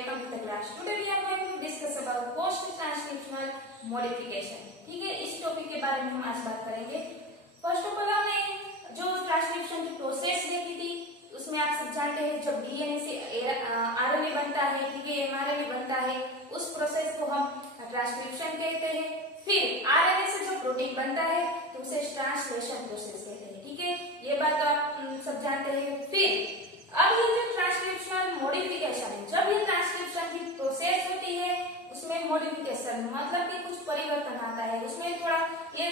welcome to the class. Today we are going to discuss about post transcriptional modification. ठीक है, इस topic के बारे में हम आज बात करेंगे. फर्स्ट ऑफ ऑल हमने जो ट्रांसक्रिप्शन की प्रोसेस देखी थी, उसमें आप सब जानते हैं जब डीएनए से आरएनए बनता है, ठीक है, एमआरएनए बनता है, उस प्रोसेस को हम ट्रांसक्रिप्शन कहते हैं. फिर आरएनए से जो प्रोटीन बनता है तो उसे ट्रांसलेशन प्रोसेस कहते हैं. ठीक है, ये बात आप सब जानते हैं. फिर अब ये जो ट्रांसक्रिप्शनल मॉडिफिकेशन है, जब ये ट्रांसक्रिप्शन की प्रोसेस होती है उसमें मॉडिफिकेशन मतलब कि कुछ परिवर्तन आता है, उसमें थोड़ा ये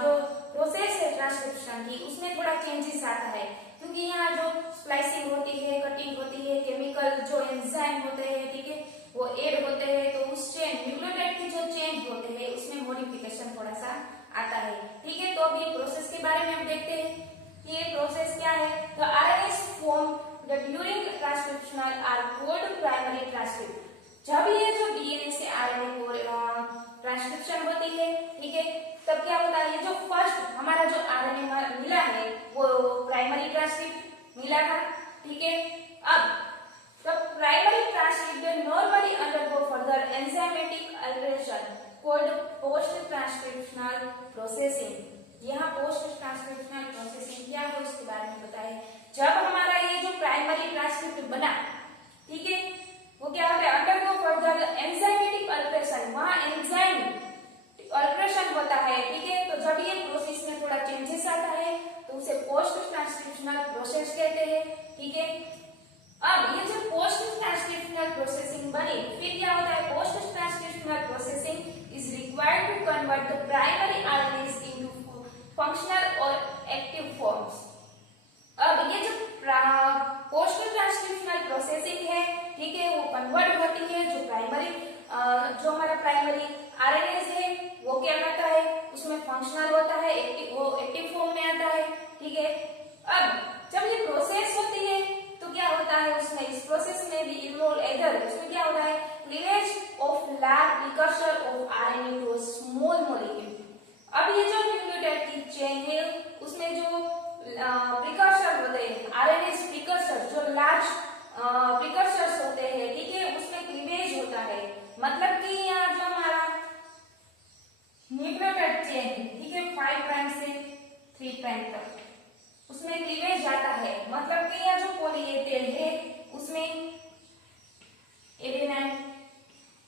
जो प्रोसेस है ट्रांसक्रिप्शन की उसमें थोड़ा चेंजेस आता है, क्योंकि यहाँ जो स्प्लाइसिंग होती है, कटिंग होती है, केमिकल जो एंजाइम होते हैं, ठीक है, वो ऐड होते हैं, तो उस चेन न्यूक्लियोटाइड के जो चेंज होते हैं उसमें मॉडिफिकेशन थोड़ा सा आता है. ठीक है, तो अब ये प्रोसेस के बारे में हम देखते हैं कि ये प्रोसेस क्या है. तो RNA form during transcriptional are called primary transcript. जब ये जो डीएनए से आरएनए को ट्रांसक्रिप्शन होती है, ठीक है, तब क्या होता है, ये जो फर्स्ट हमारा जो आरएनए मिला है वो प्राइमरी ट्रांसक्रिप्ट मिला था. ठीक है, अब the primary transcript normally undergo further enzymatic alteration called post transcriptional processing. यहाँ पोस्ट ट्रांसक्रिप्शनल प्रोसेसिंग क्या है उसके बारे में बताएं. जब हमारा ये जो प्राइमरी ट्रांसक्रिप्ट बना, ठीक है, वो क्या होता है, अंडरगो फर्दर एंजाइमेटिक अल्टरेशन, वहां एंजाइम अल्टरेशन होता है. ठीक है, तो जब ये प्रोसेस में थोड़ा चेंजेस आता है तो उसे पोस्ट ट्रांसक्रिप्शनल प्रोसेस कहते हैं. ठीक है, अब ये जो पोस्ट ट्रांसक्रिप्शनल प्रोसेसिंग बनी, फिर क्या होता है, post transcriptional processing is required to convert the primary RNAs into functional और एक्टिव फॉर्म्स. अब ये जो पोस्ट ट्रांसक्रिप्शनल प्रोसेसिंग है, ठीक है, वो कन्वर्ट होती है जो प्राइमरी जो हमारा प्राइमरी आरएनएस है वो क्या करता है, उसमें फंक्शनल होता है, वो एक्टिव फॉर्म में आता है. ठीक है, अब जब ये प्रोसेस होती है तो क्या होता है, उसमें इस प्रोसेस में भी इन्वॉल्व एदर उसमें क्या होता है, cleavage of large precursor of RNA to small molecule. अब ये जो न्यूक्लियोटाइड की चेन है उसमें जो प्रिकर्सर होते हैं, आरएनए प्रिकर्सर जो लार्ज प्रिकर्सर्स होते हैं, ठीक है, उसमें क्लीवेज होता है. मतलब कि यहाँ जो हमारा न्यूक्लियोटाइड चेन, ठीक है, 5 प्राइम से 3 प्राइम तक उसमें क्लीवेज आता है. मतलब कि यहाँ जो पॉली ए टेल है उसमें एडेनाइन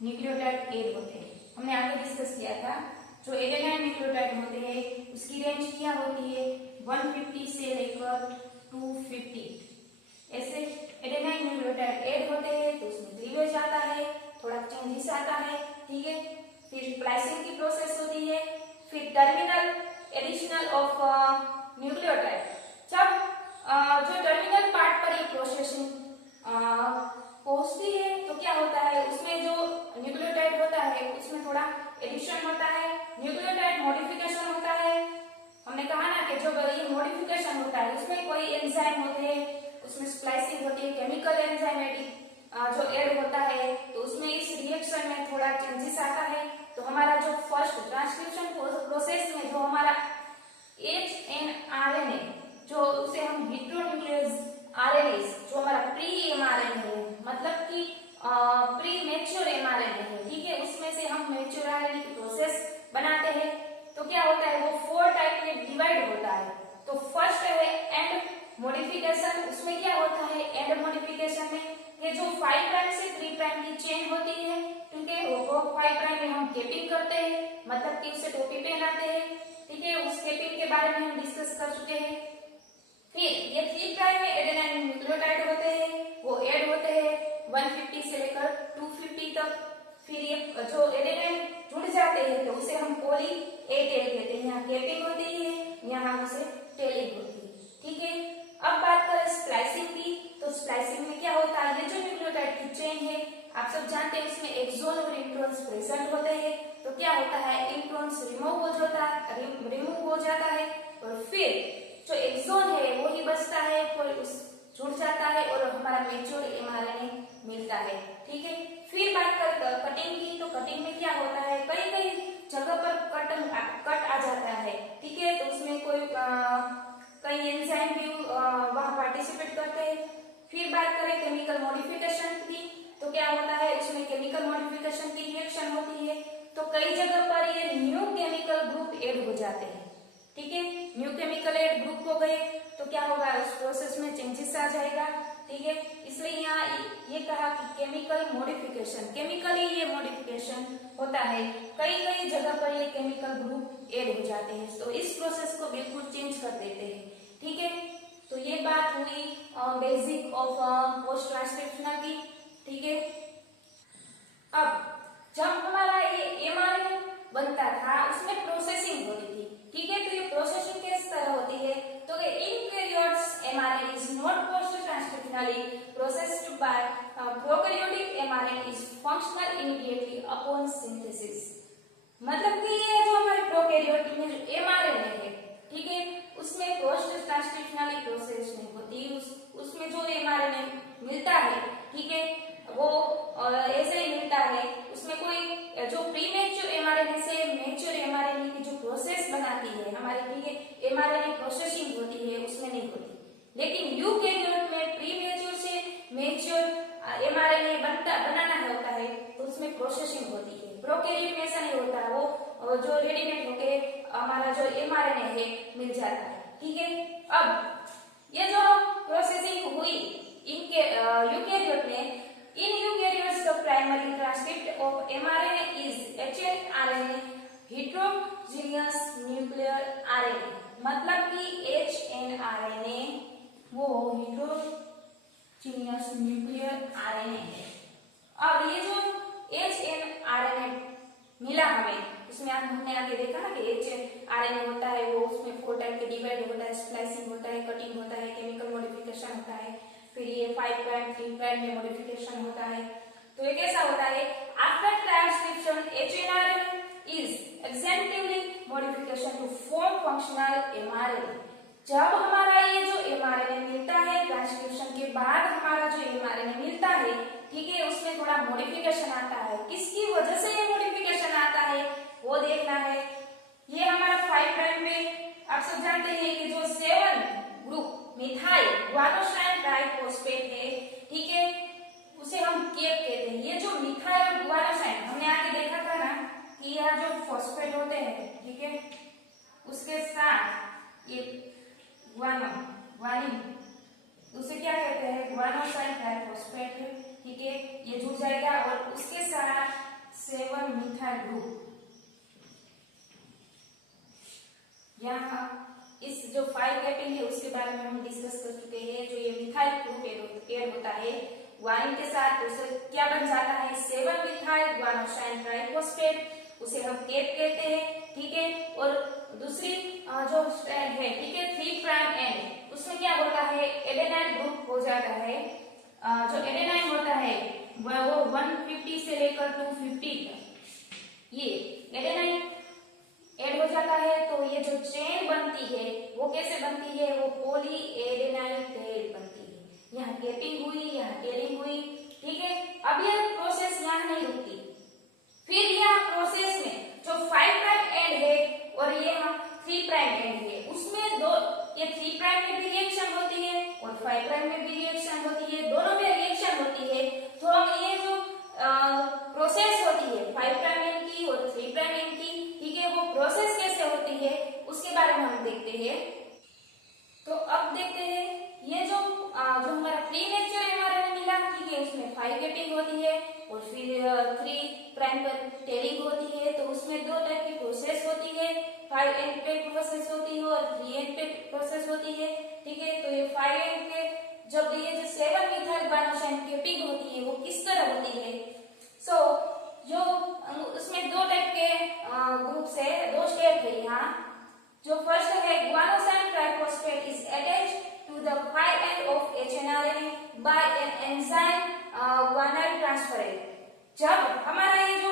न्यूक्लियोटाइड ऐड होते हैं. हमने आगे डिस्कस किया था, जो एडेनाइन न्यूक्लियोटाइड होते हैं उसकी रेंज क्या होती है, 150 से लेकर 250 ऐसे एडेनाइन न्यूक्लियोटाइड ऐड होते हैं, तो उसमें क्लीवेज आता है, थोड़ा चेंजेस आता है. ठीक है, फिर स्प्लाइसिंग की प्रोसेस होती है. फिर टर्मिनल एडिशनल ऑफ न्यूक्लियोटाइड, जब जो टर्मिनल पार्ट पर ये प्रोसेसिंग पहुंचती है तो क्या होता है, उसमें जो न्यूक्लियोटाइड होता है उसमें थोड़ा एडिशन होता है, न्यूक्लियोटाइड मॉडिफिकेशन होता है. हमने कहा ना कि जो ये मॉडिफिकेशन होता है उसमें कोई एंजाइम होते हैं, उसमें स्प्लाइसिंग होती है, केमिकल एंजाइमेटिक जो ऐड होता है, तो उसमें इस रिएक्शन में थोड़ा चेंजेस आता है. तो हमारा जो फर्स्ट ट्रांसक्रिप्शन प्रोसेस में जो हमारा एचएनआरएनए जो उसे हम हेटेरोन्यूक्लियस आरएनएस जो हमारा प्री एमआरएनए है, मतलब कि प्री मैच्योर एमआरएनए है, ठीक है, उसमें से हम मैच्योर आरएनए की प्रोसेस बनाते हैं. तो क्या होता है, वो 4 टाइप में डिवाइड होता है. तो फर्स्ट है एंड मॉडिफिकेशन. उसमें क्या होता है, एंड मॉडिफिकेशन में ये जो 5 प्राइम से 3 प्राइम की चेन होती है, ठीक है, वो 5 प्राइम में हम केपिंग करते हैं, मतलब कि उसे टोपी पहनाते हैं. ठीक है, उस केपिंग के बारे में हम डिस्कस कर चुके हैं. फिर ये 3 प्राइम में एडेनाइन न्यूक्लियोटाइड होते हैं, वो ऐड होते हैं 150 से लेकर 250 तक. फिर ये जो एडेनाइन जुड़ जाते हैं तो उसे हम पॉली ए टेल कहते हैं. यहाँ केपिंग होती है, यहाँ उसे टेलिंग होती है. ठीक है, अब बात करें स्प्लाइसिंग की, तो स्प्लाइसिंग में क्या होता है, ये जो न्यूक्लियोटाइड की चेन है आप सब जानते हैं उसमें एक्सोन और इंट्रॉन्स प्रेजेंट होते हैं. तो क्या होता है, इंट्रॉन्स रिमूव हो जाता है और फिर जो एक्सोन है वो ही बचता है, कोई उस जुड़ जाता है और हमारा मैच्योर एमआरएनए मिलता है. ठीक है, फिर बात कर कटिंग की, तो कटिंग में क्या होता है, कई कई जगह पर कट आ जाता है. ठीक है, तो उसमें कोई कई एंजाइम भी वहां पार्टिसिपेट करते हैं. फिर बात करें केमिकल मॉडिफिकेशन की, तो क्या होता है, उसमें केमिकल मॉडिफिकेशन की रिएक्शन होती है। तो कई जगह पर ये न्यू केमिकल ग्रुप ऐड हो जाते हैं। ठीक है, न्यू केमिकल ऐड ग्रुप हो गए तो क्या होगा, उस प्रोसेस में चेंजेस आ जाएगा। ठीक है, इसलिए यहाँ ये कहा कि केमिकल मॉडिफिकेशन, केमिकली ये मॉडिफिकेशन होता है। कई कई जगह पर ये केमिकल ग्रुप ऐड हो जाते हैं, तो इस प्रोसेस को बिल्कुल चेंज कर देते हैं। ठीक है, तो ये बात हुई बेसिक ऑफ पोस्ट ट्रांसक्रिप्शनल की। ठीक है, अब जब हमारा ये एमआरएनए बनता था उसमें प्रोसेसिंग होती थी। ठीक है, तो ये प्रोसेसिंग किस तरह होती है, तो eukaryotes mRNA is not post transcriptionally processed bye prokaryotic mRNA is functional immediately upon synthesis. मतलब कि ये जो हमारे प्रोकैरियोट में जो एमआरएनए है, ठीक है, उसमें पोस्ट ट्रांसक्रिप्शनली प्रोसेस नहीं होती। उसमें जो एमआरएनए मिलता है, ठीक है, वो ऐसे ही मिलता है। उसमें कोई जो प्रीमेच्योर एमआरएनए से मैच्योर एमआरएनए की जो प्रोसेस बनाती है हमारी, ठीक है, एमआरएनए प्रोसेसिंग होती है, उसमें नहीं होती। लेकिन यूकेरियोट में प्रीमेच्योर से मैच्योर एमआरएनए बनाना होता है, तो उसमें प्रोसेसिंग होती है। प्रोकैरियोट में ऐसा नहीं होता, वो जो रेडीमेड होके हमारा जो एमआरएनए है मिल जाता है। ठीक है, अब ये जो प्रोसेसिंग हुई इनके यूकेरियोट में, in eukaryotes the primary transcript of mRNA is hnRNA, heterogeneous nuclear RNA। मतलब कि hnRNA वो heterogeneous nuclear RNA है। अब ये जो hnRNA मिला हमें, उसमें हमने आगे देखा ना कि hnRNA होता है, वो उसमें 4 टाइप के डिवाइड होता है, स्प्लाइसिंग होता है, कटिंग होता है, केमिकल मॉडिफिकेशन होता है, फिर ये 5 प्राइम 3 प्राइम में मॉडिफिकेशन होता है। तो ये कैसा होता है, after transcription hnRNA is extensively modification to form functional mRNA. जब हमारा ये जो एमआरएनए मिलता है, ट्रांसक्रिप्शन के बाद हमारा जो एमआरएनए मिलता है, ठीक है, उसमें थोड़ा मॉडिफिकेशन आता है। किसकी वजह से ये मॉडिफिकेशन आता है वो देखना है। ये हमारा 5 प्राइम में आप सब जानते हैं कि जो 7 ग्रुप मिथाइल ग्वानोसाइन ट्राइफॉस्फेट है, ठीक है, उसे हम केप कहते हैं। ये जो मिथाइल और ग्वानोसाइन हमने आगे देखा था ना कि यह जो फॉस्फेट होते हैं, ठीक है, उसके साथ ये ग्वानिन उसे क्या कहते हैं, ग्वानोसाइन ट्राइफॉस्फेट, ठीक है, ये जुड़ जाएगा और उसके साथ 7 मिथाइल ग्रुप। यहाँ इस जो 5 कैपिंग है उसके बारे में हम डिस्कस कर चुके हैं। जो ये मिथाइल ग्रुप पेयर होता है ग्वानिन के साथ, उसे क्या बन जाता है, 7 मिथाइल ग्वानोसाइन ट्राइफॉस्फेट, उसे हम केप कहते हैं। ठीक है, और दूसरी जो स्ट्रैंड है, ठीक है, 3 प्राइम एंड, उसमें क्या होता है, एडेनाइन ग्रुप हो जाता है। जो एडेनाइन होता है वो 150 से लेकर 250 तक ये एडेनाइन ऐड हो जाता है। तो ये जो चेन बनती है वो कैसे बनती है, वो पॉली एडेनाइल टेल बनती है। यहाँ केपिंग हुई, यहाँ टेलिंग हुई, ठीक है। अब ये प्रोसेस यहाँ नहीं रुकती, फिर यह प्रोसेस में जो 5 प्राइम एंड है और ये 3 प्राइम एंड है, उसमें दो ये 3 प्राइम में भी रिएक्शन होती है और 5 प्राइम में भी रिएक्शन होती है, दोनों में रिएक्शन होती है। तो हम ये जो प्रोसेस होती है 5 प्राइम एंड की और 3 प्राइम एंड की, ठीक है, वो प्रोसेस कैसे होती है उसके बारे में हम देखते हैं। तो अब देखते हैं ये जो हमारा प्रीमेच्योर एमआरएनए मिला, ठीक है, उसमें 5 कैपिंग होती है और फिर 3 प्राइम पर टेलिंग होती है। तो उसमें 2 टाइप की प्रोसेस होती है, 5 एंड पे प्रोसेस होती है और 3 एंड पे प्रोसेस होती है, ठीक है। तो ये 5 एंड पे जब ये जो 7 मिथाइल ग्वानोसाइन कैपिंग होती है वो किस तरह होती है, जो उसमें 2 टाइप के ग्रुप्स है, 2 स्टेप है यहाँ। जो फर्स्ट है guanosine triphosphate is attached to the 5 end of hnRNA by an enzyme guanyl transferase. जब हमारा ये जो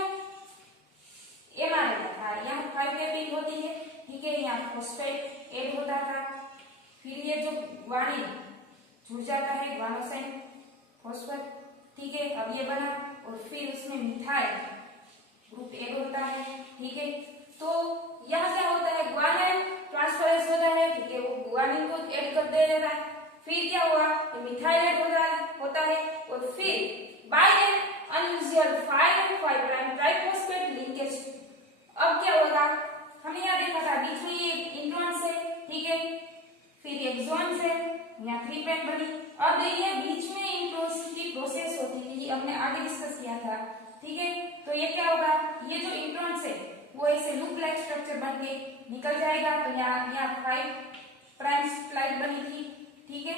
एमआरएनए था यहाँ 5 कैपिंग होती है, ठीक है, यहाँ फॉस्फेट ऐड होता था, फिर ये जो ग्वानिन जुड़ जाता है ग्वानोसाइन फॉस्फेट, ठीक है, अब ये बना और फिर उसमें मिथाइल ग्रुप ऐड होता है, ठीक है। तो यहाँ क्या होता है, ग्वानाइल ट्रांसफरेज होता है, ठीक है, वो ग्वानिन को ऐड कर दे रहा है, फिर क्या हुआ, तो मिथाइल ऐड होता है और फिर बाय एन यहाँ 3 प्राइम बनी। अब ये बीच में इंट्रॉन्स की प्रोसेस होती है, ये हमने आगे डिस्कस किया था, ठीक है। तो ये क्या होगा, ये जो इंट्रॉन्स है वो ऐसे लूप लाइक स्ट्रक्चर बन के निकल जाएगा। तो यहाँ 5 प्राइम फ्लाइट बनी थी, ठीक है।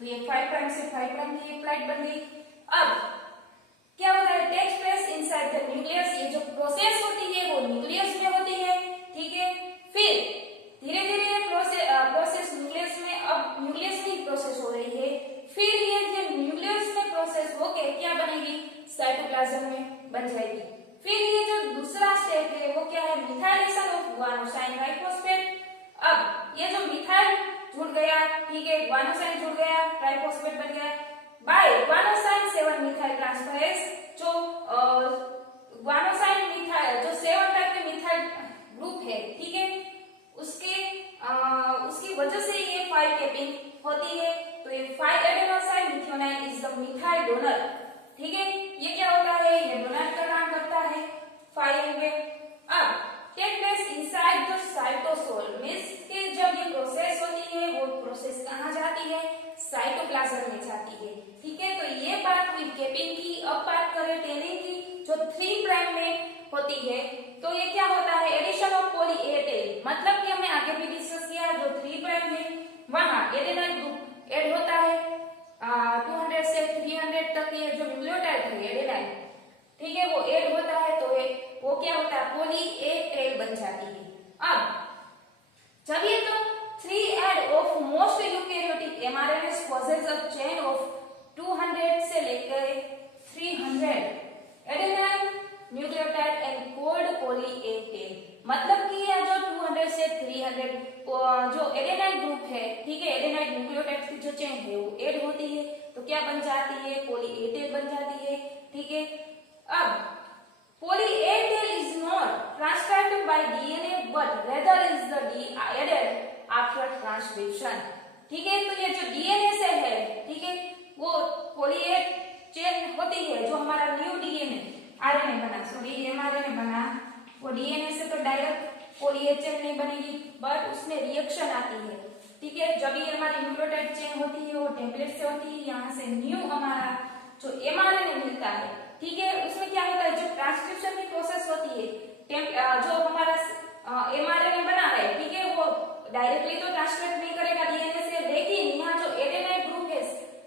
तो ये 5 प्राइम से 5 प्राइम की एक फ्लाइट बन गई। अब क्या होता है, takes place inside the nucleus, ये जो प्रोसेस होती है वो न्यूक्लियस में होती है, ठीक है। फिर धीरे धीरे ये प्रोसेस न्यूक्लियस में, अब न्यूक्लियस में प्रोसेस हो रही है। फिर ये जो न्यूक्लियस में प्रोसेस होके क्या बनेगी, साइटोप्लाज्म में बन जाएगी। फिर ये जो दूसरा स्टेप है वो क्या है, मिथाइलेशन ऑफ गुआनोसाइन ट्राइफॉस्फेट। अब ये जो मिथाइल जुड़ गया, ठीक है, गुआनोसाइन जुड़ गया, ट्राइफॉस्फेट बन गया बाय गुआनोसाइन 7 मिथाइल ट्रांसफरेज। जो गुआनोसाइन मिथाइल जो 7 टाइप के मिथाइल ग्रुप है, ठीक है, उसकी वजह से ये 5 कैपिंग होती है। तो ये 5 adenosine methyl is the methyl donor, ठीक है। ये क्या होता है, ये डोनर का काम करता है 5 में। अब take place inside the cytosol, means कि जब ये प्रोसेस होती है वो प्रोसेस कहाँ जाती है, साइटोप्लाज्म में जाती है, ठीक है। तो ये बात हुई कैपिंग की। अब बात करें टेनिंग की, जो 3 प्राइम में होती है। तो ये क्या होता है, addition of poly A tail, मतलब कि हमने आगे भी डिस्कस किया, जो 3 प्राइम है वहां एडेनाइन ग्रुप ऐड होता है 200 से 300 तक। ये जो न्यूक्लियोटाइड है एडेनाइन, ठीक है, वो ऐड होता है। तो वो क्या होता है, पॉली ए टेल बन जाती है। अब जब ये तो 3 end of most eukaryotic mRNAs possess a chain of 200 से लेकर 300 adenine nucleotide and called poly A tail, मतलब कि ये जो 200 से 300 जो एडेनाइन ग्रुप है, ठीक है, एडेनाइन न्यूक्लियोटाइड की जो चेन है वो ऐड होती है। तो क्या बन जाती है, पॉली ए टेल बन जाती है, ठीक है। अब poly A tail is not transcribed by DNA but rather is the added after transcription, ठीक है। तो ये जो डीएनए से है, ठीक है, वो पॉली ए चेन होती है, जो हमारा न्यू डीएनए आरएनए बना, सॉरी एमआरएनए बना, वो डीएनए से तो डायरेक्ट पॉली ए चेन नहीं बनेगी, बट उसमें रिएक्शन आती है, ठीक है। जब ये हमारी न्यूक्लियोटाइड चेन होती है वो टेम्पलेट से होती है, यहाँ से न्यू हमारा जो एमआरएनए मिलता है, ठीक है। उसमें क्या होता है, जो ट्रांसक्रिप्शन की प्रोसेस होती है, जो हमारा एमआरएनए बना है, ठीक है, वो डायरेक्टली तो ट्रांसलेट नहीं करेगा डीएनए से, लेकिन यहाँ जो एडेनाइन ग्रुप है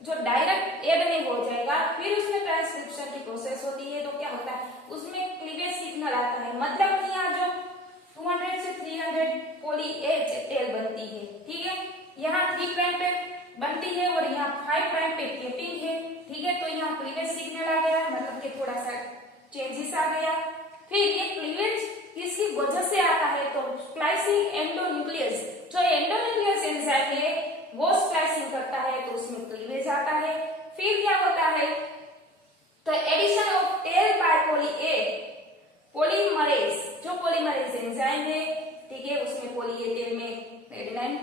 जो डायरेक्ट एड में हो जाएगा, फिर उसमें ट्रांसक्रिप्शन की प्रोसेस होती है। तो क्या होता है, उसमें क्लीवेज सिग्नल आता है, मतलब कि यहाँ जो 200 से 300 पॉली ए टेल बनती है, ठीक है, यहाँ 3 प्राइम पे बनती है और यहाँ 5 प्राइम पे कैपिंग है, ठीक है। तो यहाँ क्लीवेज सिग्नल आ गया, मतलब कि थोड़ा सा चेंजेस आ गया। फिर ये क्लीवेज किसकी वजह से आता है, तो स्प्लाइसिंग एंडोन्यूक्लियस, जो एंडोन्यूक्लियस एंजाइम है वो स्प्लाइसिंग करता है, तो उसमें क्लीवेज आता है। फिर क्या होता है, तो addition of tail by poly A polymerase, जो पॉलीमरेज एंजाइम है, ठीक है, उसमें पॉली ए टेल में एडेनाइन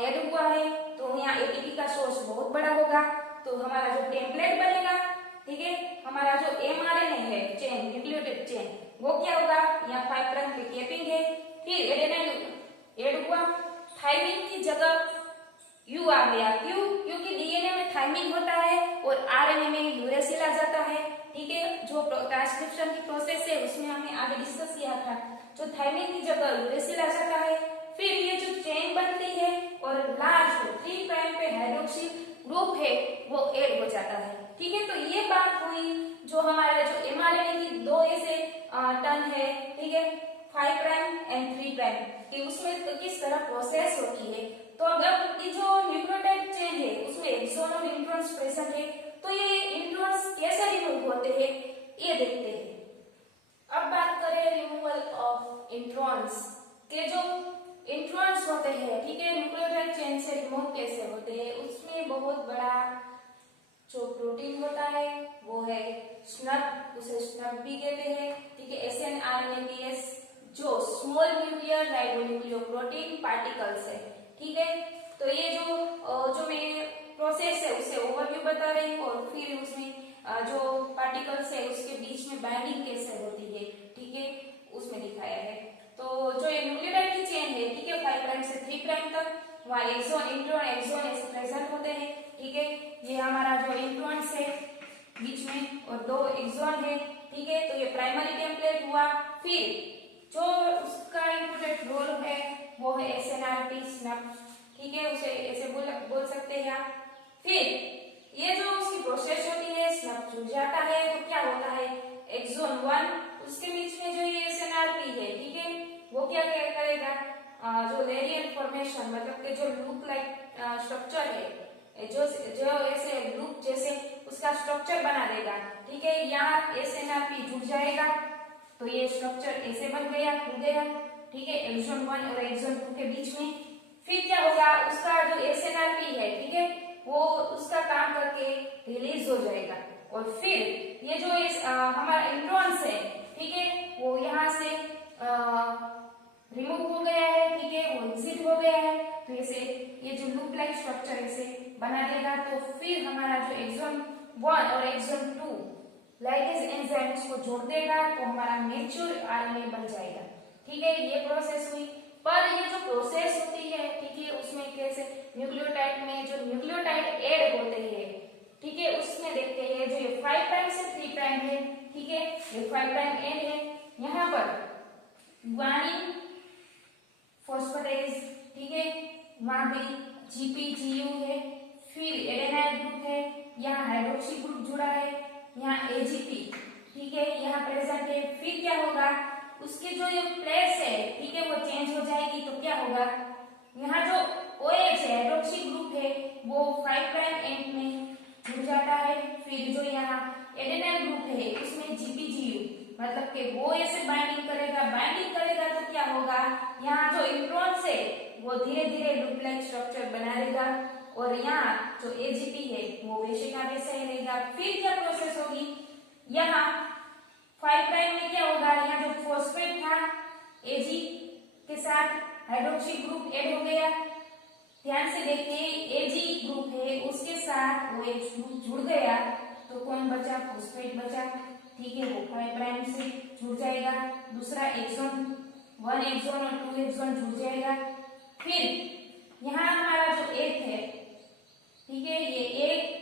ऐड हुआ है। तो यहाँ एटीपी का सोर्स बहुत बड़ा होगा, तो हमारा जो टेम्पलेट बनेगा, ठीक है, हमारा जो एमआरएनए है चेन, न्यूक्लियोटाइड चेन, वो क्या होगा, यहाँ 5 प्राइम पे कैपिंग है, फिर एडेनाइन ऐड हुआ, थायमिन की जगह यू आ गया, क्यों, क्योंकि डीएनए में थायमिन होता है और आरएनए में यूरेसिल आ जाता है, ठीक है। जो ट्रांसक्रिप्शन की प्रोसेस है उसमें हमने आगे डिस्कस किया था, जो थायमिन की जगह यूरेसिल आ जाता है। फिर ये जो चेन बनती है और लास्ट 3 प्राइम पे हाइड्रोक्सिल ग्रुप है वो ऐड हो जाता है, ठीक है। तो ये बात हुई जो हमारा जो एमआरएनए की 2 ऐसे टर्न है, ठीक है, 5 प्राइम एंड 3 प्राइम कि उसमें तो किस तरह प्रोसेस होती है। तो अगर ये जो न्यूक्लियोटाइड चेन है उसमें एक्सॉन और इंट्रॉन्स प्रेजेंट है, तो ये इंट्रॉन्स कैसे रिमूव होते हैं ये देखते हैं। अब बात करें रिमूवल ऑफ इंट्रॉन्स के, जो इंट्रॉन्स होते हैं, ठीक है, न्यूक्लियोटाइड चेन से रिमूव कैसे होते हैं, उसमें बहुत बड़ा जो प्रोटीन होता है वो है स्नब, उसे स्नब भी कहते हैं, ठीक है, SNRNPS, जो स्मॉल न्यूक्लियर राइबोन्यूक्लियोप्रोटीन पार्टिकल्स है, ठीक है। तो ये जो मैं प्रोसेस है उसे ओवरव्यू बता रही हूँ, और फिर उसमें जो पार्टिकल्स है उसके बीच में बाइंडिंग कैसे होती है, ठीक है, उसमें दिखाया है। तो जो ये न्यूक्लियोटाइड की चेन है, ठीक है, 5 प्राइम से 3 प्राइम तक, वहाँ एक्सोन इंट्रॉन एक्सोन ऐसे प्रेजेंट होते हैं, ठीक है। ये हमारा जो इंट्रॉन्स है बीच में और दो एक्सोन है, ठीक है। तो ये प्राइमरी टेम्पलेट हुआ। फिर जो उसका इम्पोर्टेंट रोल है वो है SNRP स्नैप, ठीक है, उसे ऐसे बोल सकते हैं आप। फिर ये जो उसकी प्रोसेस होती है, स्नैप जुड़ जाता है तो क्या होता है, एक्सोन 1 उसके बीच में जो ये SNRP है, ठीक है, वो क्या करेगा, जो लेरियल फॉर्मेशन मतलब कि जो लूप लाइक स्ट्रक्चर है, जो ऐसे लूप जैसे उसका स्ट्रक्चर बना देगा, ठीक है। यहाँ SNRP जुड़ जाएगा तो ये स्ट्रक्चर ऐसे बन गया, खुल गया, ठीक है, एक्सोन 1 और एक्सोन 2 के बीच में। फिर क्या होगा, उसका जो SNRP है, ठीक है, वो उसका काम करके रिलीज हो जाएगा और फिर ये जो हमारा इंट्रॉन्स है, ठीक है, वो यहाँ से रिमूव हो गया है, ठीक है, वो एग्जिट हो गया है। तो ऐसे ये जो लूप लाइक स्ट्रक्चर ऐसे बना देगा। तो फिर हमारा जो एक्सोन 1 और एक्सोन 2 लाइगेज एंजाइम उसको जोड़ देगा तो हमारा मैच्योर RNA बन जाएगा, ठीक है। ये प्रोसेस हुई। पर ये जो प्रोसेस होती है, ठीक है, उसमें कैसे न्यूक्लियोटाइड में जो न्यूक्लियोटाइड ऐड होते हैं, ठीक है, उसमें देखते हैं जो ये 5 प्राइम से 3 प्राइम है, ठीक है, ये 5 प्राइम एंड है, यहाँ पर गुआनिन फॉस्फेटेज, ठीक है, वहां भी GPGU है, फिर एडेनाइल ग्रुप है, यहाँ हाइड्रोक्सी ग्रुप जुड़ा है, यहाँ AGP, ठीक है, यहाँ प्रेजेंट है। फिर क्या होगा, उसकी जो ये प्लेस है, ठीक है, वो चेंज हो जाएगी तो क्या होगा, यहाँ जो OH है हाइड्रोक्सी ग्रुप है वो 5 प्राइम एंड में जुड़ जाता है। फिर जो यहाँ एडेनाइल ग्रुप है उसमें GPGU मतलब कि वो ऐसे बाइंडिंग करेगा तो क्या होगा, यहाँ जो इंट्रॉन्स है वो धीरे धीरे लूप लाइक स्ट्रक्चर बना लेगा और यहाँ जो AGP है वो वैसे का वैसा ही रहेगा। फिर क्या प्रोसेस होगी, यहाँ 5 प्राइम में क्या होगा, यहाँ जो फॉस्फेट था Ag के साथ हाइड्रोक्सी ग्रुप ऐड हो गया। ध्यान से देखिए Ag ग्रुप है उसके साथ OH ग्रुप जुड़ गया तो कौन बचा, फॉस्फेट बचा, ठीक है, वो 5 प्राइम से जुड़ जाएगा। दूसरा एक्सोन 1 एक्सोन और 2 एक्सोन जुड़ जाएगा। फिर यहाँ हमारा जो एक है, ठीक है, ये एक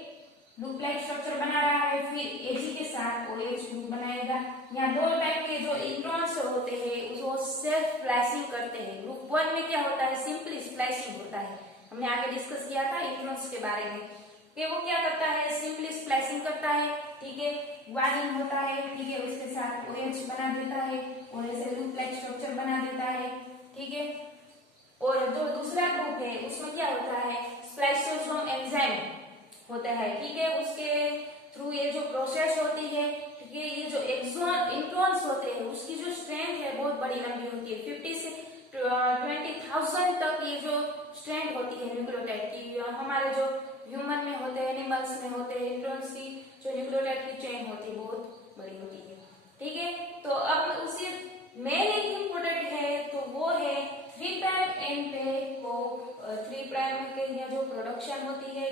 लूप लाइक स्ट्रक्चर बना रहा है, फिर Ag के साथ OH ग्रुप बनाएगा। यहाँ दो टाइप के जो इंट्रॉन्स होते हैं वो सेल्फ स्प्लाइसिंग करते हैं। ग्रुप 1 में क्या होता है, सिंपली स्प्लाइसिंग होता है, हमने आगे डिस्कस किया था इंट्रॉन्स के बारे में कि वो क्या करता है, सिंपली स्प्लाइसिंग करता है, ठीक है, गुआनिन होता है, ठीक है, उसके साथ OH बना देता है और ऐसे लूप लाइक स्ट्रक्चर बना देता है, ठीक है। और जो दूसरा ग्रुप है उसमें क्या होता है, स्प्लाइसोसोम एंजाइम होता है, ठीक है, उसके थ्रू ये जो प्रोसेस होती है, ठीक है, ये जो एक्सोन इंट्रॉन्स होते हैं उसकी जो स्ट्रेंथ है बहुत बड़ी लंबी होती है, 50 से 20,000 तक ये जो स्ट्रेंथ होती है न्यूक्लियोटाइड की। हमारे जो ह्यूमन में होते हैं, एनिमल्स में होते हैं, इंट्रॉन्स की जो न्यूक्लियोटाइड की चेन होती है बहुत बड़ी होती है, ठीक है। तो अब उसी मेन एक इम्पोर्टेंट है तो वो है 3 प्राइम एंड पे वो 3 प्राइम के लिए जो प्रोडक्शन होती है,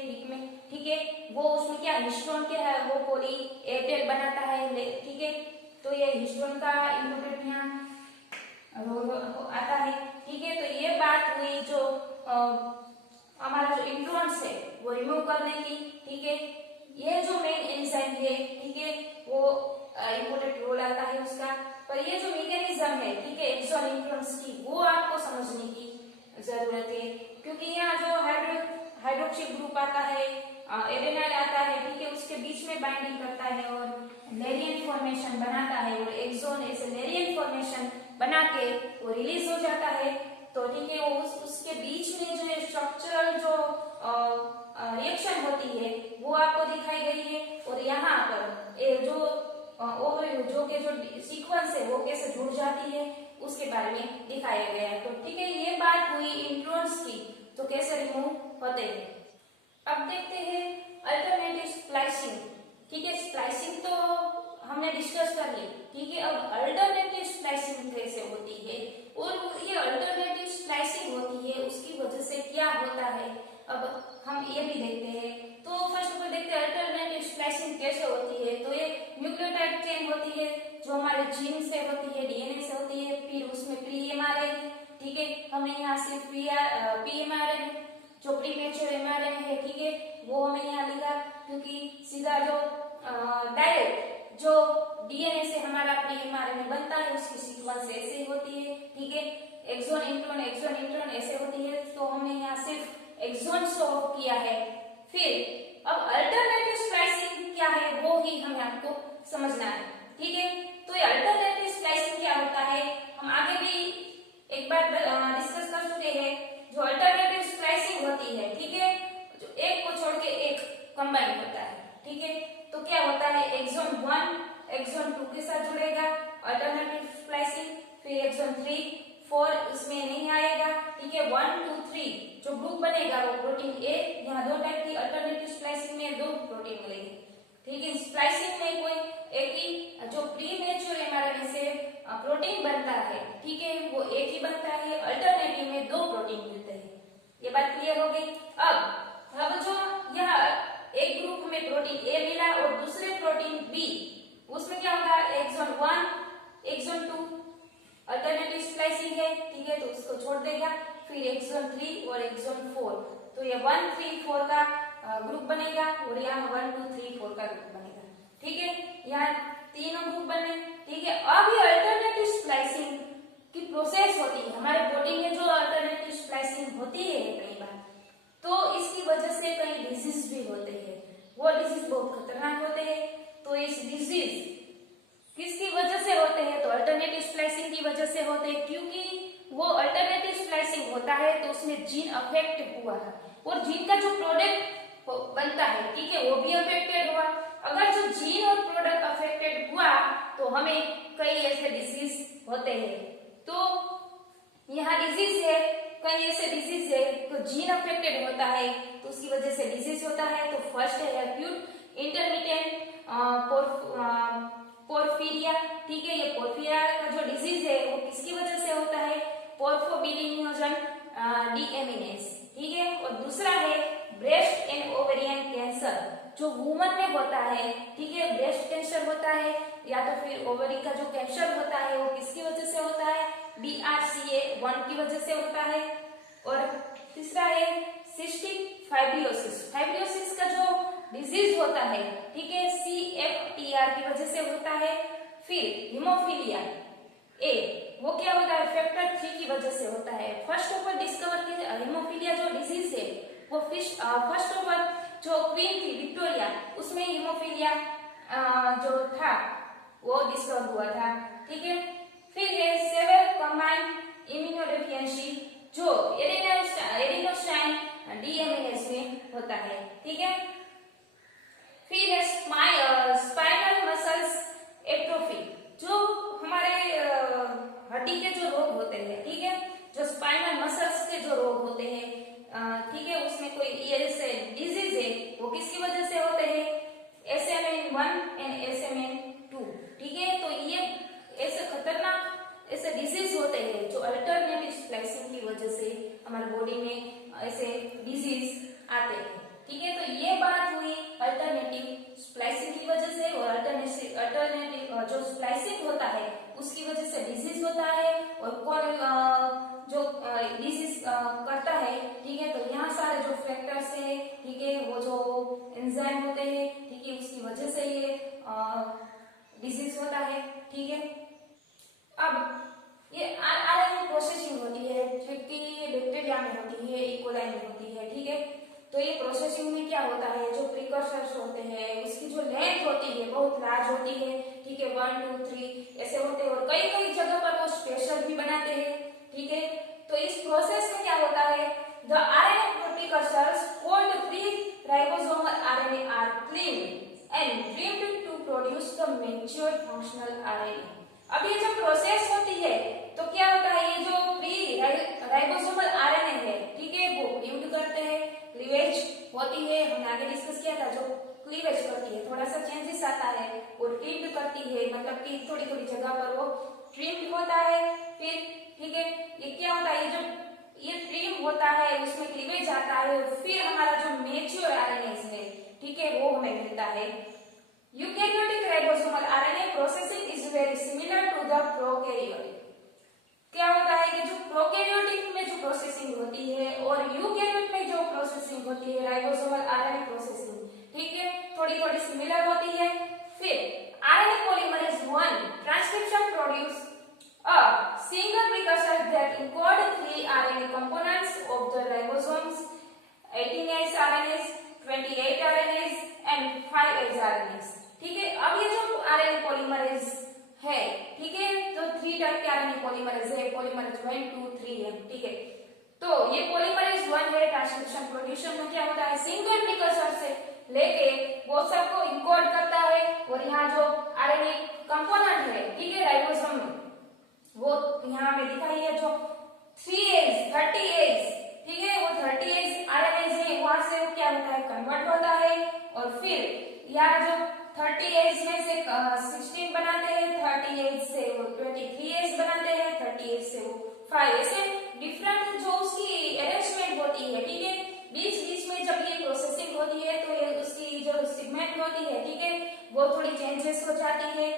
ठीक है, वो उसमें क्या हिस्टोन क्या है, वो पॉली ए टेल बनाता है, ठीक है। तो ये हिस्टोन का इम्पोर्टेंट यहाँ रोल आता है, ठीक है। तो ये बात हुई जो हमारा जो इंट्रॉन्स है वो रिमूव करने की, ठीक है। ये जो मेन एंजाइम है, ठीक है, वो इम्पोर्टेंट रोल आता है उसका। पर ये जो मैकेनिज्म है, ठीक है, एक्सोन इंट्रॉन्स की, वो आपको समझने की जरूरत है क्योंकि यहाँ जो हाइड्रोक्सी ग्रुप आता है, एडेनाइल आता है, ठीक है, उसके बीच में बाइंडिंग करता है और लेरियन फॉर्मेशन बनाता है और एक्सोन ऐसे लेरियन फॉर्मेशन बना के वो रिलीज हो जाता है। तो ठीक है, वो उसके बीच में जो स्ट्रक्चरल जो रिएक्शन होती है वो आपको दिखाई गई है और यहाँ पर जो के जो सीक्वेंस है वो कैसे जुड़ जाती है उसके बारे में दिखाया गया है। तो ठीक है, ये बात हुई इंट्रॉन्स की, तो कैसे रिमूव होते हैं। अब देखते हैं अल्टरनेटिव स्प्लाइसिंग, ठीक है। स्प्लाइसिंग तो हमने डिस्कस कर ली, ठीक है। अब अल्टरनेटिव स्प्लाइसिंग कैसे होती है और ये अल्टरनेटिव स्प्लाइसिंग होती है उसकी वजह से क्या होता है, अब हम ये भी देखते हैं। तो फर्स्ट ऑफ ऑल देखते हैं अल्टरनेटिव स्प्लाइसिंग कैसे होती है। तो ये न्यूक्लियोटाइड चेन होती है जो हमारे जीन से होती है, डीएनए से होती है, फिर उसमें पीएमआरएनए, ठीक है, हमने यहाँ से पीएमआरएनए जो प्रीमेच्योर एमआरएनए है, ठीक है, वो हमें यहाँ लिखा क्योंकि सीधा जो डायरेक्ट जो डीएनए से हमारा प्री एमआरएनए बनता है उसकी सीक्वेंस ऐसे ही होती है, ठीक है, एक्सॉन इंट्रॉन ऐसे होती है। तो हमने यहाँ सिर्फ एक्सॉन शो किया है। फिर अब अल्टरनेटिव स्प्लाइसिंग क्या है वो ही हमें आपको समझना है, ठीक है। तो ये अल्टरनेटिव स्प्लाइसिंग क्या होता है हम आगे भी एक बार डिस्कस कर चुके हैं। जो अल्टरनेटिव स्प्लाइसिंग होती है, ठीक है, जो एक को छोड़ के एक कंबाइन होता है, ठीक है, तो क्या होता है एक्सॉन 1 एक्सॉन 2 के साथ जुड़ेगा अल्टरनेटिव स्प्लाइसिंग, फिर एक्सॉन 3 4 उसमें नहीं आएगा, ठीक है, 1 2 3 जो ग्रुप बनेगा वो प्रोटीन ए। यहाँ दो टाइप की अल्टरनेटिव स्प्लाइसिंग में दो प्रोटीन मिलेंगे, ठीक है। स्प्लाइसिंग में कोई एक ही जो प्रीमेच्योर एमआरएनए से प्रोटीन बनता है, ठीक है, वो एक ही बनता है, अल्टरनेटिव में दो प्रोटीन मिलते हैं। ये बात क्लियर हो गई। अब जो यहाँ एक ग्रुप में प्रोटीन ए मिला और दूसरे प्रोटीन बी, उसमें क्या होगा एक्सॉन 1 एक्सॉन 2 अल्टरनेटिव स्प्लाइसिंग है, ठीक है, तो उसको छोड़ देगा। फिर एक्सॉन 3 और एक्सॉन 4, तो ये 1 3 4 का ग्रुप बनेगा और यहाँ 1 2 3 4 का ग्रुप बनेगा, ठीक है, यहाँ तीनों ग्रुप बने, ठीक है। अब ये अल्टरनेटिव स्प्लाइसिंग की प्रोसेस होती है हमारे बॉडी में, जो अल्टरनेटिव स्प्लाइसिंग होती है कई बार, तो इसकी वजह से कई डिजीज भी होते हैं। वो डिजीज बहुत खतरनाक होते हैं। तो इस डिजीज किसकी वजह से होते हैं, तो अल्टरनेटिव स्प्लाइसिंग की वजह से होते हैं, क्योंकि वो अल्टरनेटिव स्प्लाइसिंग होता है तो उसमें जीन अफेक्ट हुआ है और जीन का जो प्रोडक्ट बनता है, ठीक है, वो भी अफेक्टेड हुआ। अगर जो जीन और प्रोडक्ट अफेक्टेड हुआ तो हमें कई ऐसे डिजीज होते हैं। तो यहाँ डिजीज है, कई ऐसे डिजीज है, तो जीन अफेक्टेड होता है तो उसकी वजह से डिजीज होता है। तो फर्स्ट है एक्यूट इंटरमिटेंट पोर्फिरिया, ठीक है, ये पोर्फिरिया का जो डिजीज है वो किसकी वजह से होता है, पोर्फोबिलिनियोजन डीएमिनेस, ठीक है। और दूसरा है ब्रेस्ट एंड ओवेरियन कैंसर, जो वुमन में होता है, ठीक है, ब्रेस्ट कैंसर होता है या तो फिर ओवरी का जो कैंसर होता है वो किसकी वजह से होता है, BRCA1 की वजह से होता है। और तीसरा है सिस्टिक फाइब्रोसिस, फाइब्रोसिस का जो डिजीज होता है, ठीक है, CFTR की वजह से होता है। फिर हीमोफीलिया ए, वो क्या होता है, फैक्टर 3 की वजह से होता है। फर्स्ट ऑफ ऑल डिस्कवर किया हीमोफीलिया जो डिजीज है वो फर्स्ट ऑफ ऑल जो क्वीन थी विक्टोरिया, उसमें हीमोफीलिया जो था वो डिस्कवर हुआ था, ठीक है। फिर है सेवेर कंबाइंड इम्यूनोडेफिशिएंसी, जो एरिनोस्टाइन डीएमिनेस में होता है, ठीक है। फिर है स्पाइनल मसल्स एट्रोफी, जो हमारे हड्डी के जो रोग होते हैं, ठीक है, जो स्पाइनल मसल्स के जो रोग होते हैं, ठीक है, उसमें कोई ऐसे डिजीज है वो किसकी वजह से होते हैं, SMN1 एंड SMN2, ठीक है। तो ये ऐसे खतरनाक ऐसे डिजीज होते हैं जो अल्टरनेटिव स्प्लाइसिंग की वजह से हमारे बॉडी में ऐसे डिजीज आते हैं, ठीक है। तो ये बात हुई अल्टरनेटिव स्प्लाइसिंग की वजह से, और अल्टरनेटिव जो स्प्लाइसिंग होता है उसकी वजह से डिजीज होता है, और कौन जो डिजीज करता है, ठीक है। तो यहाँ सारे जो फैक्टर्स है, ठीक है, वो जो एंजाइम होते हैं, ठीक है, उसकी वजह से ये डिजीज होता है, ठीक है। अब ये आरएनए प्रोसेसिंग होती है, जबकि ये बैक्टीरिया में होती है, इकोलाई में होती है, ठीक है। तो ये प्रोसेसिंग में क्या होता है, जो प्रिकर्सर्स होते हैं उसकी जो लेंथ होती है बहुत लार्ज होती है, ठीक है, 1 2 3 ऐसे होते हैं, और कई कई जगह पर वो स्पेशल भी बनाते हैं, ठीक है। तो इस प्रोसेस में क्या होता है, the RNA precursors called pre ribosomal RNA are cleaved and trimmed to produce the mature functional RNA. अब ये जो प्रोसेस होती है तो क्या होता है, ये जो प्री राइबोसोमल आरएनए है, ठीक है, वो क्लीव्ड करते हैं, क्लीवेज होती है, हमने आगे डिस्कस किया था, जो क्लीवेज करती है थोड़ा सा चेंजेस आता है, और ट्रिम्ड करती है, मतलब कि थोड़ी थोड़ी जगह पर वो ट्रिम्ड होता है। फिर ठीक है, ये क्या होता है, ये ट्रिम होता है, उसमें क्लीवेज आता है, फिर हमारा जो मैच्योर आरएनए है, ठीक है, वो हमें मिलता है। Eukaryotic ribosomal RNA processing is very similar to the prokaryotic. क्या होता है कि जो प्रोकैरियोटिक में जो प्रोसेसिंग होती है और यूकैरियोट में जो प्रोसेसिंग होती है राइबोसोमल आरएनए प्रोसेसिंग, ठीक है, थोड़ी थोड़ी सिमिलर होती है। फिर RNA polymerase 1 transcription produce a single precursor that encode 3 RNA components of the ribosomes, 18S RNAs, 28 RNAs and 5S RNAs, ठीक है। अब ये जो आरएनए पॉलीमरेज है, ठीक है, तो 3 टाइप के आरएनए पॉलीमरेज है, पॉलीमरेज 1 2 3 है, ठीक है। तो ये पॉलीमरेज 1 है, ट्रांसक्रिप्शन प्रोड्यूशन में क्या होता है, सिंगल प्रीकर्सर से लेके वो सबको इनकोड करता है और यहाँ जो आरएनए कंपोनेंट है, ठीक है, राइबोसोम में, वो यहाँ में दिखाई है जो 3S 30S, ठीक है, वो 30S आरएनए है, वहां से वो क्या होता है, कन्वर्ट होता है और फिर यहाँ जो 30S में से 16 बनाते हैं, 30S से वो 23S बनाते हैं, 30S से वो 5, ऐसे डिफरेंट जो उसकी अरेंजमेंट होती है, ठीक है। बीच बीच में जब ये प्रोसेसिंग होती है तो ये उसकी जो सेगमेंट होती है, ठीक है, वो थोड़ी चेंजेस हो जाती है।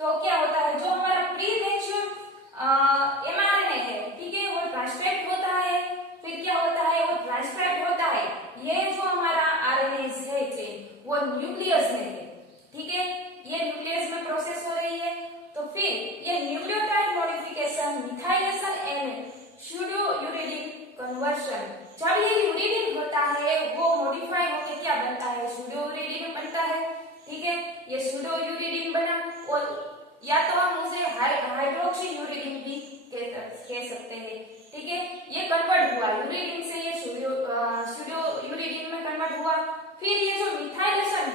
तो क्या होता है, जो हमारा प्री मैच्योर एमआरएनए है, ठीक है, वो ट्रांसक्राइब होता है, फिर क्या होता है, वो ट्रांसक्राइब होता है। ये जो हमारा आरएनए है चेन, वो न्यूक्लियस में है, ठीक है, ये न्यूक्लियस में प्रोसेस हो रही है। तो फिर ये nucleotide modification, methylation and pseudo uridine conversion, जब ये यूरिडिन होता है वो मॉडिफाई होकर क्या बनता है, सूडो यूरिडिन बनता है, ठीक है। ये सूडो यूरिडिन बना और या तो हम उसे हाइड्रोक्सी यूरिडिन भी कह सकते हैं, ठीक है। ये कन्वर्ट हुआ यूरिडिन से, ये सूडो यूरिडिन में कन्वर्ट हुआ। फिर ये जो मिथाइलेशन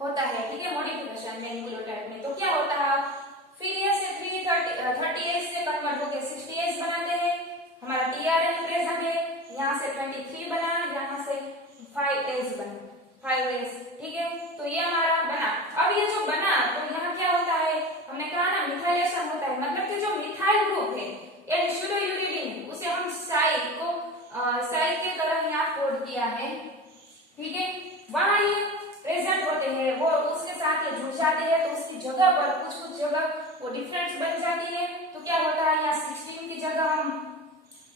होता है, ठीक है, मॉडिफिकेशन में न्यूक्लियोटाइड में, तो क्या होता है, फिर ये से 30S से कन्वर्ट होकर 60S बनाते हैं, हमारा टीआरएनए प्रेजेंट है, यहाँ से 23 बना, यहाँ से 5S बना, 5S, ठीक है। तो ये हमारा बना। अब ये जो बना तो यहाँ क्या होता है, हमने कहा ना मिथाइलेशन होता है, मतलब कि जो मिथाइल ग्रुप है ये सूडो यूरिडिन, उसे हम साई के तरह यहाँ कोड किया है, ठीक है, वहां ये प्रेजेंट होते हैं, वो उसके साथ ये जुड़ जाते हैं, तो उसकी जगह पर कुछ जगह वो डिफरेंस बन जाती है। तो क्या होता है, यहाँ 16 की जगह हम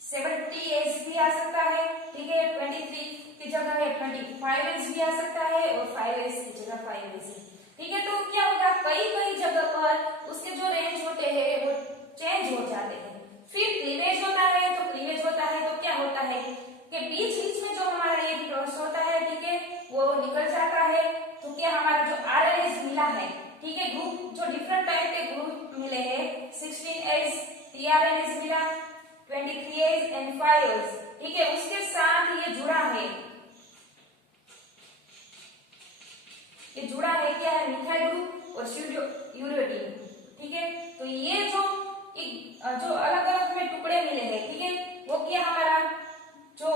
70S भी आ सकता है, ठीक है, 23 की जगह है 25S भी आ सकता है और 5S की जगह 5S, ठीक है। तो क्या होगा, कई जगह पर उसके जो रेंज होते हैं वो चेंज हो जाते हैं। फिर क्लीवेज होता है, तो क्लीवेज होता है तो क्या होता है कि बीच बीच में जो हमारा ये क्रॉस होता है, ठीक है, वो निकल जाता है। तो क्या हमारा जो आरएनए मिला है, ठीक है, ग्रुप जो डिफरेंट टाइप के ग्रुप मिले हैं, 16S टीआरएनए मिला, 23S एंड 5S, ठीक है, उसके साथ ये जुड़ा है, ये जुड़ा है क्या है, मिथाइल ग्रुप और सूडो यूरिडिन, ठीक है। तो ये जो अलग अलग में टुकड़े मिले हैं, ठीक है, वो क्या हमारा जो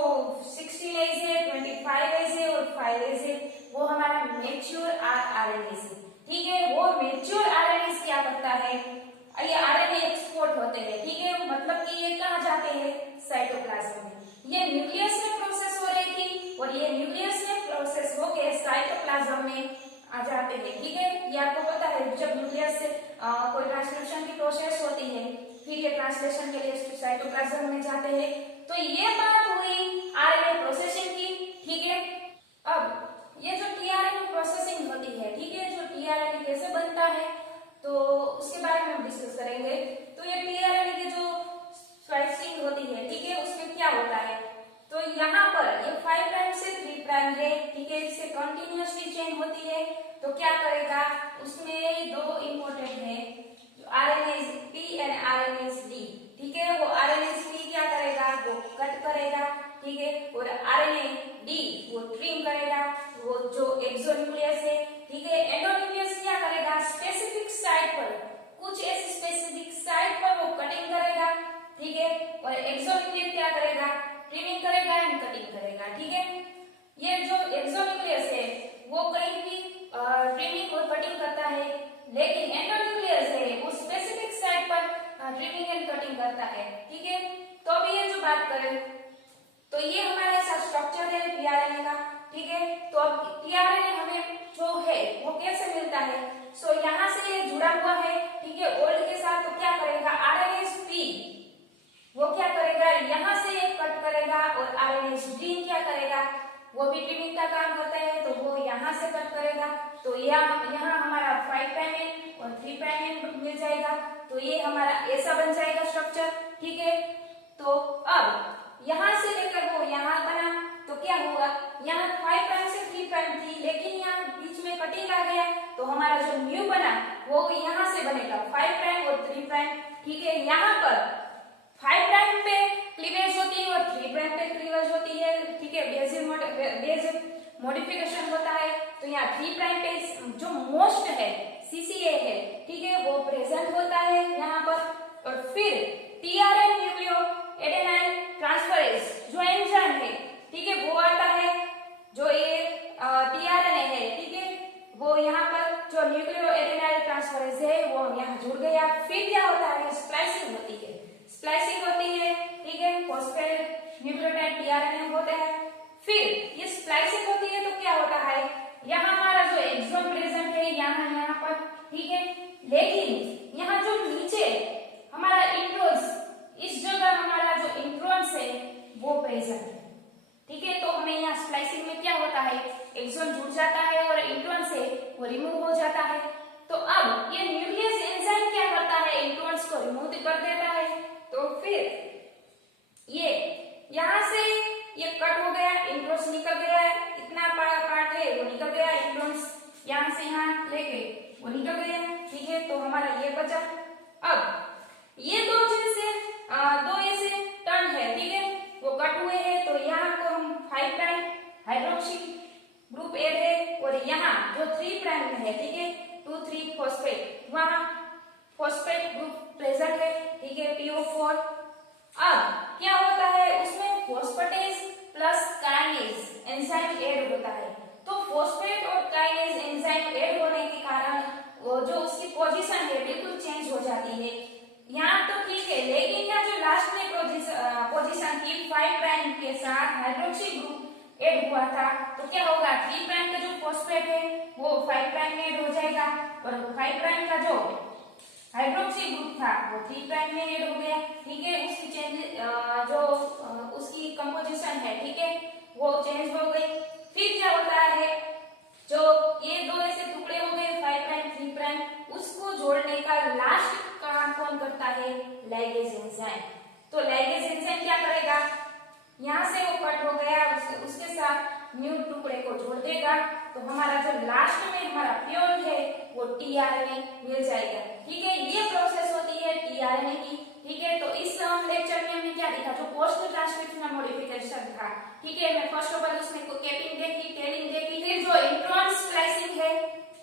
16S है, 25S है और 5S है, वो हमारा मैच्योर आरएनए है, ठीक है। वो मैच्योर आरएनए क्या करता है, ये आरएनए एक्सपोर्ट होते हैं, ठीक है, मतलब कि ये कहाँ जाते हैं, साइटोप्लाज्म में। ये न्यूक्लियस में प्रोसेस हो रही थी और ये न्यूक्लियस में प्रोसेस होके साइटोप्लाज्म में आ जाते हैं, ठीक है। ये आपको पता है, जब न्यूक्लियस से कोई ट्रांसक्रिप्शन की प्रोसेस होती है, फिर ये ट्रांसलेशन के लिए साइटोप्लाज्म में जाते हैं। तो ये बात हुई आरएनए प्रोसेसिंग की, ठीक है। अब ये जो टीआरएनए प्रोसेसिंग होती है, ठीक है, जो टीआरएनए कैसे बनता है तो उसके बारे में हम डिस्कस करेंगे। तो ये टीआरएनए की जो स्प्लाइसिंग होती है, ठीक है, उसमें क्या होता है, तो यहाँ पर ये 5 प्राइम से 3 प्राइम है, ठीक है, इससे कंटिन्यूअसली चेंज होती है। तो क्या करेगा, उसमें दो इंपॉर्टेंट है, RNS P and RNS D, ठीक है। वो आरएनएस पी क्या करेगा, वो कट करेगा, ठीक है, और आरएनए डी वो ट्रिम करेगा, वो जो एक्सोन्यूक्लियस है, ठीक है। एंडोन्यूक्लियस क्या करेगा, स्पेसिफिक साइट पर, कुछ ऐसी स्पेसिफिक साइट पर वो कटिंग करेगा, ठीक है, और एक्सोन्यूक्लियस क्या करेगा, ट्रिमिंग करेगा एंड कटिंग करेगा, ठीक है। ये जो एक्सोन्यूक्लियस है वो कहीं भी ट्रिमिंग और कटिंग करता है, लेकिन एंडोन्यूक्लियस है वो स्पेसिफिक साइट पर ट्रिमिंग एंड कटिंग करता है, ठीक है। तो अभी ये जो बात करें तो ये हमारे साथ स्ट्रक्चर है टीआरएनए का, ठीक है। तो अब टीआरएनए हमें जो है वो कैसे मिलता है, सो यहाँ से ये जुड़ा हुआ है, ठीक है, ओल्ड के साथ, तो क्या करेगा, आरएनएस पी तो यहाँ हमारा 5 प्राइम एंड और 3 प्राइम एंड मिल जाएगा। तो ये हमारा ऐसा बन जाएगा स्ट्रक्चर, ठीक है। तो अब यहाँ से लेकर वो यहाँ बना तो क्या होगा, यहाँ 5 प्राइम से 3 प्राइम थी, लेकिन यहाँ बीच में कटिंग आ गया तो हमारा जो न्यू बना वो यहाँ से बनेगा 5 प्राइम और 3 प्राइम, ठीक है। यहाँ पर 5 प्राइम पे क्लीवेज होती है और 3 प्राइम पे क्लीवेज होती है, ठीक है। बेसिक मॉडिफिकेशन होता है। तो यहाँ 3 प्राइम पे जो मोस्ट है CCA है, ठीक है, वो प्रेजेंट होता है यहाँ पर। और फिर TRN न्यूक्लियो एडेनाइन ट्रांसफरेज जो एंजाइम है, ठीक है, वो आता है। जो ये TRNA है, ठीक है, वो यहाँ पर जो न्यूक्लियो एडेनाइन ट्रांसफरेज है वो यहाँ जुड़ गया। फिर क्या होता है, स्प्लाइसिंग होती है, स्प्लाइसिंग होती है, ठीक है। फॉस्फेट न्यूक्लियोटाइड TRNA होते हैं। फिर ये स्प्लाइसिंग होती है तो क्या होता है, यहाँ हमारा जो एक्सॉन प्रेजेंट है यहाँ पर, ठीक है। लेकिन यहाँ जो नीचे हमारा इंट्रोन्स, इस जगह हमारा जो इंट्रोन्स है वो प्रेजेंट है, ठीक है। तो हमें यहाँ स्प्लाइसिंग में क्या होता है, एक्सॉन जुड़ जाता है और इंट्रोन से वो रिमूव हो जाता है। तो अब ये न्यूक्लियस एंजाइम क्या करता है, इंट्रोन्स को रिमूव कर देता है। तो फिर ये यहाँ से ये कट हो गया, इंट्रोन्स निकल गया, इतना पार्ट है वो निकल गया, इंट्रोन्स यहाँ से यहाँ लेके वो निकल गया, ठीक है। तो हमारा ये बचा। अब ये दो जैसे दो ऐसे टर्न है, ठीक है, वो कट हुए हैं। तो यहाँ को हम 5 प्राइम हाइड्रोक्सी ग्रुप एड है और यहाँ जो 3 प्राइम में है, ठीक है, 2,3 फॉस्फेट, वहाँ फॉस्फेट ग्रुप प्रेजेंट है, ठीक है, PO4। अब क्या होता है, उसमें phosphatase plus kinase enzyme add होता है। तो फॉस्फेट और काइनेज एंजाइम ऐड होने के कारण वो जो उसकी पोजीशन है बिल्कुल चेंज हो जाती है। यहाँ तो ठीक है, लेकिन यहाँ जो लास्ट में पोजीशन थी 5 प्राइम के साथ हाइड्रोक्सी ग्रुप ऐड हुआ था, तो क्या होगा, 3 प्राइम का जो फॉस्फेट है वो 5 प्राइम में ऐड हो जाएगा और 5 प्राइम का जो हाइड्रोक्सी ग्रुप था वो 3 प्राइम में ऐड हो गया, ठीक है। उसकी चेंज जो उसकी कंपोजिशन है, ठीक है, वो चेंज हो गई। फिर क्या होता है, जो ये दो ऐसे टुकड़े हो गए 5 प्राइम 3 प्राइम, उसको जोड़ने का लास्ट काम कौन करता है, लाइगेज एंजाइम। तो लाइगेज एंजाइम क्या करेगा, यहाँ से वो कट हो गया, उसके साथ न्यू टुकड़े को जोड़ देगा। तो हमारा जो लास्ट में हमारा प्योर है वो TRNA मिल जाएगा, ठीक है। ये प्रोसेस होती है TRNA की, ठीक है। तो इस लेक्चर में हमने क्या देखा, जो पोस्ट ट्रांसक्रिप्शनल मॉडिफिकेशन था, ठीक है। मैं फर्स्ट ऑफ ऑल उसमें कैपिंग देखी, टेलिंग देखी, फिर जो इंट्रॉन स्प्लाइसिंग है,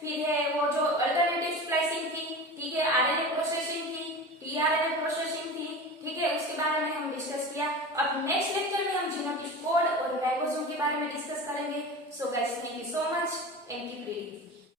फिर है वो जो अल्टरनेटिव स्प्लाइसिंग थी, ठीक है, RNA प्रोसेसिंग थी, TRNA प्रोसेसिंग थी, ठीक है, उसके बारे में हम डिस्कस किया। अब नेक्स्ट लेक्चर में हम जेनेटिक कोड और राइबोसोम के बारे में डिस्कस करेंगे। So guys, thank you so much and keep reading.